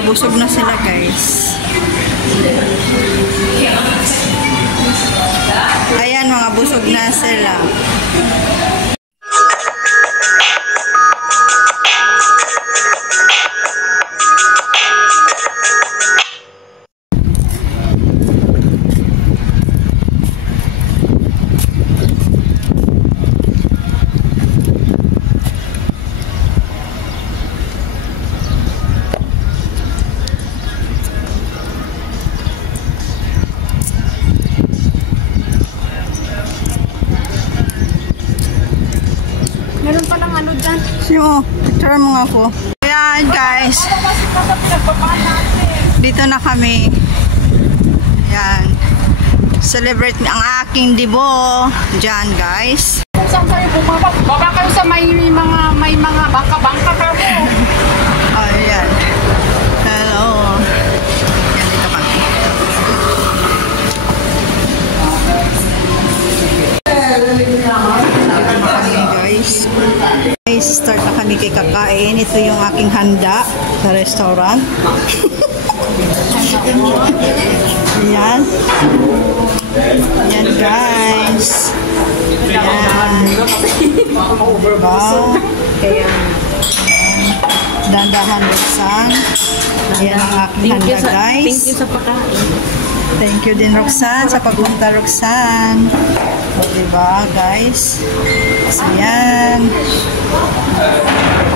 Mabusog na sila, guys. Ayan, mga busog na sila. Meron pa ng ano dyan. Sino? Picture mo nga ako. Ayan, guys. Dito na kami. Ayan. Celebrate ang aking dibo. Diyan, guys. Saan kayo bumaba? Baba kayo sa may mga bangka-bangka kayo. Ayan. Hello. Ayan, dito kami. Guys, start na kami kay kakain. Ito yung aking handa sa restaurant. Ayan. Ayan, guys. Ayan. Wow. Dandahan Roxanne. Ayan ang aking handa, guys. Thank you sa pagkain. Thank you din, Roxanne, sa pagpunta, Roxanne. O, diba, guys? So, yan.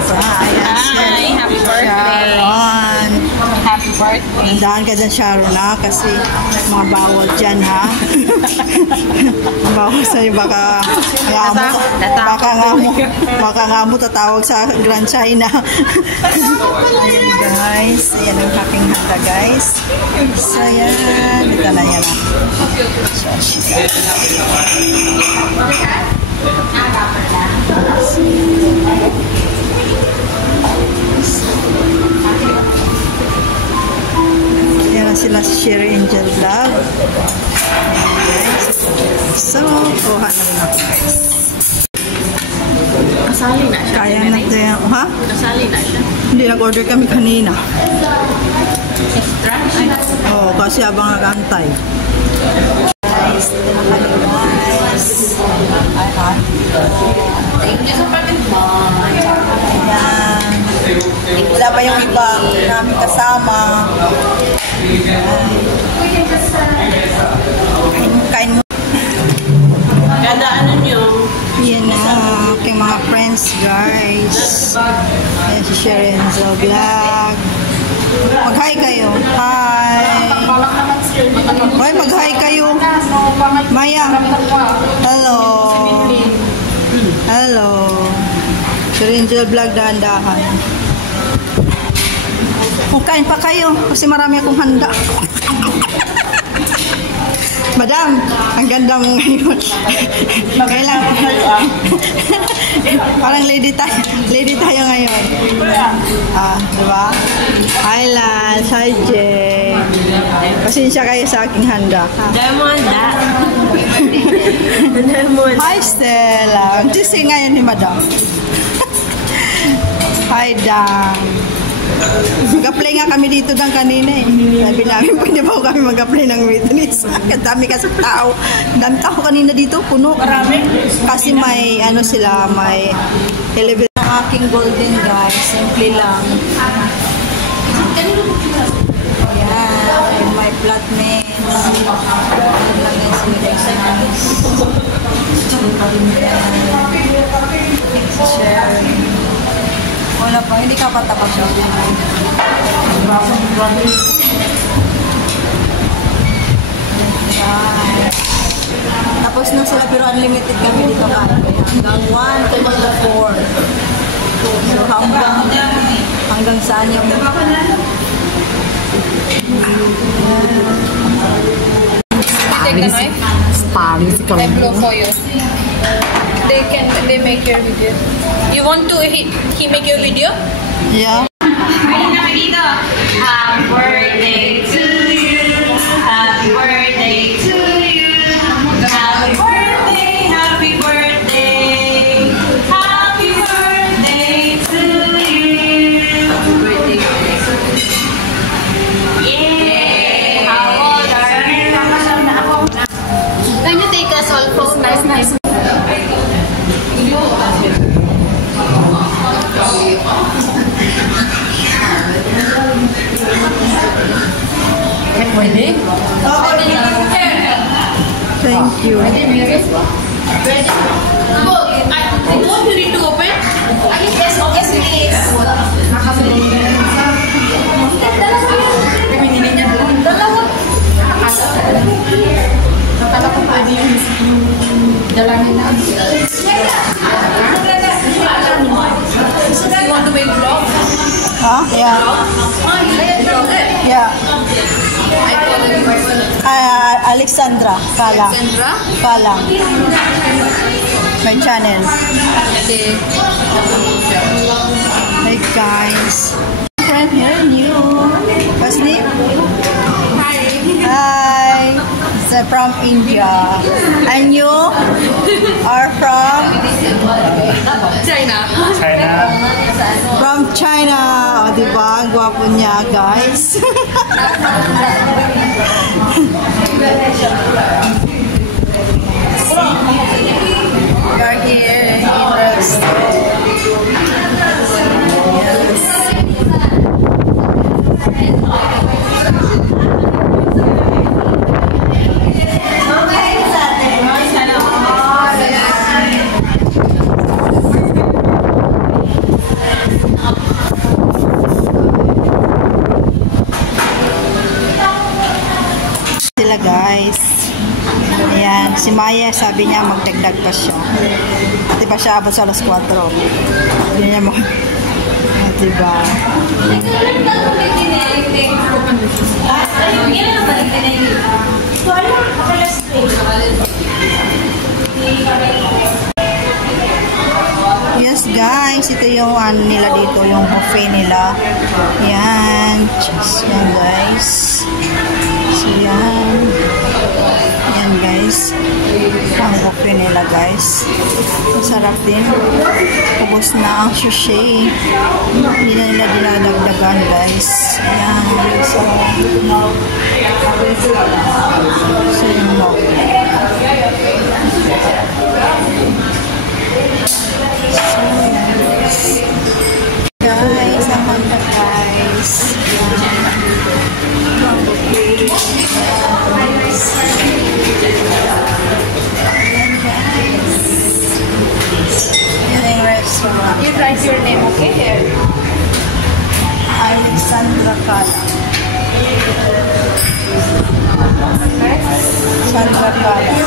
So, ayan siya. Hi, happy birthday. Sharon. Happy birthday. Nandahan ka dyan, Sharon, ha? Kasi mga bawal dyan, ha? Bawal sa'yo, baka nga mo tatawag sa Grand China. Ayan, guys. Ayan ang aking handa, guys. So, ayan. Dito na yan. Yan na sila si Sherry Angel Vlog. So, kuha na rin ako, guys. Kasali na siya. Kaya natin, ha? Kasali na siya. Hindi, nag-order kami kanina. Extra? Oo, kasi habang nag-antay. Guys, ito na kami, guys. Ayan. Thank you sa pag-invite. Ayan. Wala pa yung iba namin kasama. Kain mo. Kada ano nyo? Yan na aking mga friends, guys. Ayan si Sherry Enzo Vlog. Mag-hi kayo. Hi. Hoy, mag-hi kayo. Maya. Hello. Hello. Sherry Enzo Vlog, dahan-dahan. Kain pa kayo kasi marami akong handa. Madam, ang ganda mo ngayon. Kailangan parang lady tayo ngayon. Diba? Hi Lance, hi Jay. Pasensya kayo sa aking handa. Diamond. Hi Stella. Gising ngayon ni Madam. Hi Dan. Mag-apply nga kami dito ng kanina eh. Sabi namin, pwede ba kami mag-apply ng witness? Ang dami kasi tao. Ang dami tao kanina dito, puno. Marami. Kasi may, ano sila, may elevator. Ang aking golden, guys. Simple lang. Ayan. May flatmates. Ayan lang yung sinigay. Share. Wala pa, hindi ka patapag siya. Tapos na sila pero unlimited kami dito ka. Hanggang 1 to 4. So hanggang saan yung Take the knife. I blow for you. They make your video. You want to he make your video? Yeah. Happy birthday to you. Happy birthday to you. phone. Nice. Thank you. What you need to open? Yes, please. Akala ko pwede yung dalangin na. You want to make vlog? Huh? Yeah. Yeah. Alexandra Kalang. Alexandra? Kalang. My channel. Okay. Hey guys. Friend here, new. What's name? Hi. It's from India. And you are from? China. From China. O, diba? Ang gwapo niya, guys. We are here in Rexton. Sila guys. Ayan, si Maya sabi niya magdagdag pa siya. Di ba siya abot sa alas 4? Hindi niya mo. Diba? Yes guys, ito yung ano nila dito, yung buffet nila. Yan. Yan guys. So yan. Yan guys. Ang buffet nila guys. Masarap din. Ubos na ang sushi. Hindi na nila dinadagdagan guys. Yan. So yung buffet. Guys, ang ganda guys. You write your name, okay? Here. Alexandra Kalang. Sandra Kalang.